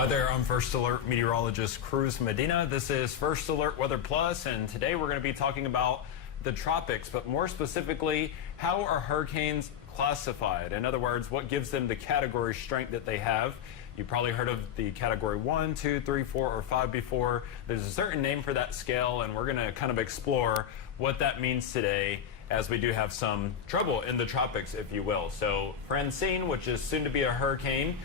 Hi there, I'm First Alert meteorologist Cruz Medina. This is First Alert Weather Plus, and today we're going to be talking about the tropics, but more specifically, how are hurricanes classified? In other words, what gives them the category strength that they have? You probably heard of the category 1, 2, 3, 4, or 5 before. There's a certain name for that scale, and we're going to kind of explore what that means today, as we do have some trouble in the tropics, if you will. So Francine, which is soon to be a hurricane,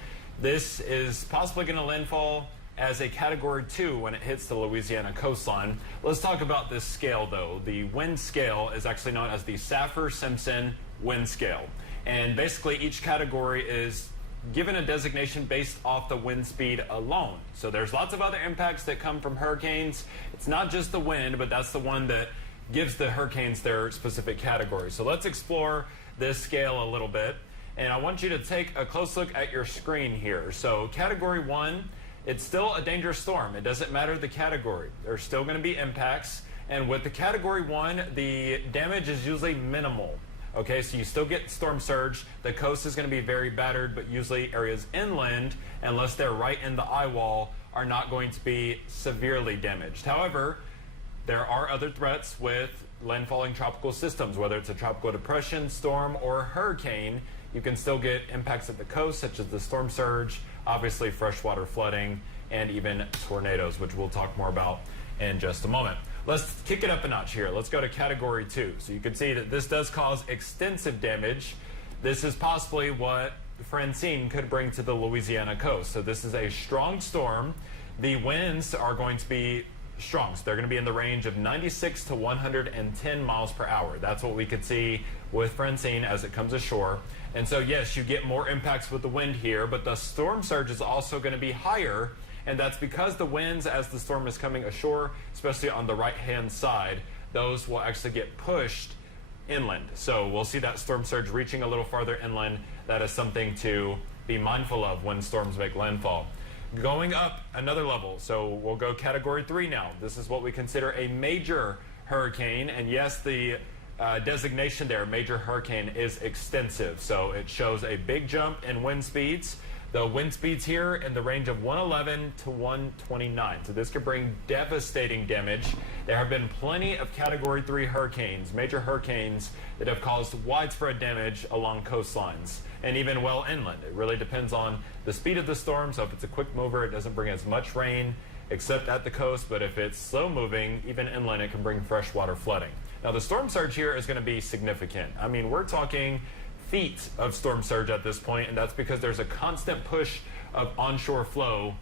this is possibly going to landfall as a category 2 when it hits the Louisiana coastline. Let's talk about this scale, though. The wind scale is actually known as the Saffir-Simpson wind scale. And basically each category is given a designation based off the wind speed alone. So there's lots of other impacts that come from hurricanes. It's not just the wind, but that's the one that gives the hurricanes their specific category. So let's explore this scale a little bit. And I want you to take a close look at your screen here. So category 1, it's still a dangerous storm. It doesn't matter the category. There's still going to be impacts. And with the category 1, the damage is usually minimal. Okay, so you still get storm surge. The coast is going to be very battered, but usually areas inland, unless they're right in the eye wall, are not going to be severely damaged. However, there are other threats with landfalling tropical systems, whether it's a tropical depression, storm, or hurricane. You can still get impacts at the coast, such as the storm surge, obviously freshwater flooding, and even tornadoes, which we'll talk more about in just a moment. Let's kick it up a notch here. Let's go to category 2. So you can see that this does cause extensive damage. This is possibly what Francine could bring to the Louisiana coast. So this is a strong storm. The winds are going to be strong. So they're going to be in the range of 96 to 110 miles per hour. That's what we could see with Francine as it comes ashore. And so yes, you get more impacts with the wind here, but the storm surge is also going to be higher. And that's because the winds, as the storm is coming ashore, especially on the right-hand side, those will actually get pushed inland. So we'll see that storm surge reaching a little farther inland. That is something to be mindful of when storms make landfall. Going up another level, so we'll go category 3 now. This is what we consider a major hurricane, and yes, the designation there, major hurricane, is extensive. So it shows a big jump in wind speeds. The wind speeds here in the range of 111 to 129. So this could bring devastating damage. There have been plenty of category 3 hurricanes, major hurricanes, that have caused widespread damage along coastlines and even well inland. It really depends on the speed of the storm. So if it's a quick mover, it doesn't bring as much rain except at the coast. But if it's slow moving, even inland, it can bring freshwater flooding. Now the storm surge here is going to be significant. I mean, we're talking feet of storm surge at this point, and that's because there's a constant push of onshore flow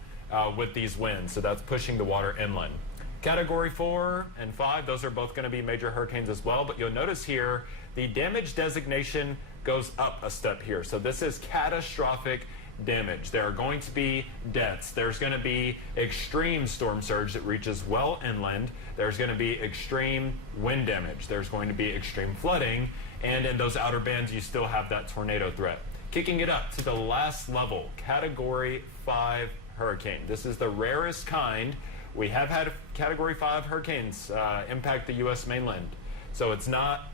with these winds. So that's pushing the water inland. Category 4 and 5, those are both going to be major hurricanes as well, but you'll notice here the damage designation goes up a step here. So this is catastrophic damage. There are going to be deaths. There's going to be extreme storm surge that reaches well inland. There's going to be extreme wind damage. There's going to be extreme flooding. And in those outer bands, you still have that tornado threat. Kicking it up to the last level, category 5 hurricane. This is the rarest kind. We have had category 5 hurricanes impact the U.S. mainland. So it's not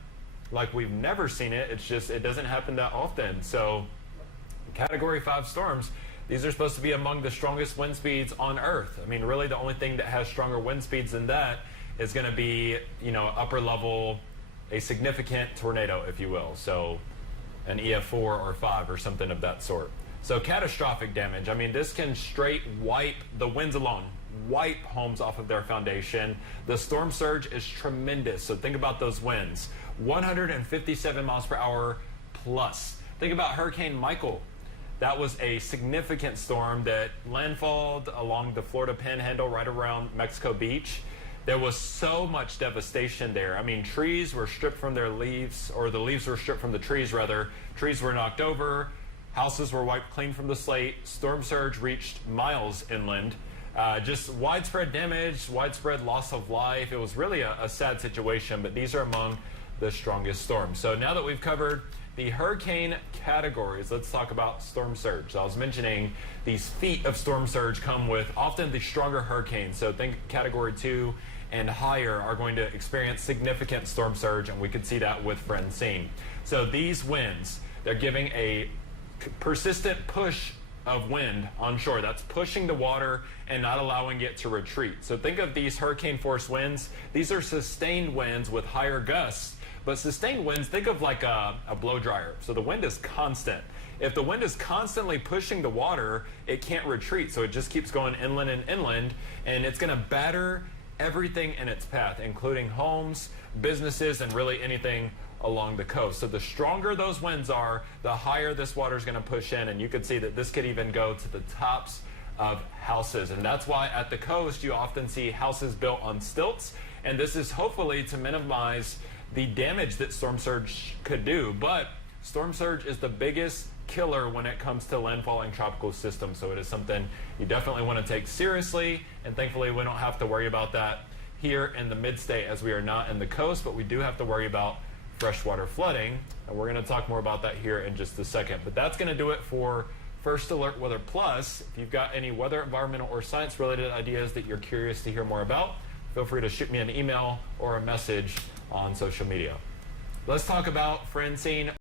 like we've never seen it. It's just it doesn't happen that often. So category 5 storms, these are supposed to be among the strongest wind speeds on Earth. I mean, really the only thing that has stronger wind speeds than that is going to be, you know, upper level, a significant tornado, if you will. So an EF4 or 5 or something of that sort. So catastrophic damage. I mean, this can straight wipe, the winds alone, wipe homes off of their foundation. The storm surge is tremendous. So think about those winds, 157 miles per hour plus. Think about Hurricane Michael. That was a significant storm that landfalled along the Florida Panhandle right around Mexico Beach. There was so much devastation there. I mean, trees were stripped from their leaves, or the leaves were stripped from the trees, rather. Trees were knocked over. Houses were wiped clean from the slate. Storm surge reached miles inland. Just widespread damage, widespread loss of life. It was really a sad situation, but these are among the strongest storms. So now that we've covered the hurricane categories, let's talk about storm surge. So I was mentioning these feet of storm surge come with often the stronger hurricanes. So think category 2 and higher are going to experience significant storm surge, and we could see that with Francine. So these winds, they're giving a persistent push of wind onshore that's pushing the water and not allowing it to retreat. So think of these hurricane force winds. These are sustained winds with higher gusts. But sustained winds, think of like a blow dryer. So the wind is constant. If the wind is constantly pushing the water, it can't retreat. So it just keeps going inland and inland, and it's going to batter everything in its path, including homes, businesses, and really anything along the coast. So the stronger those winds are, the higher this water is going to push in, and you can see that this could even go to the tops of houses. And that's why at the coast you often see houses built on stilts, and this is hopefully to minimize the damage that storm surge could do. But storm surge is the biggest killer when it comes to landfalling tropical systems, so it is something you definitely want to take seriously, and thankfully we don't have to worry about that here in the mid-state as we are not in the coast, but we do have to worry about freshwater flooding, and we're going to talk more about that here in just a second. But that's going to do it for First Alert Weather Plus. If you've got any weather, environmental, or science-related ideas that you're curious to hear more about, feel free to shoot me an email or a message on social media. Let's talk about Francine.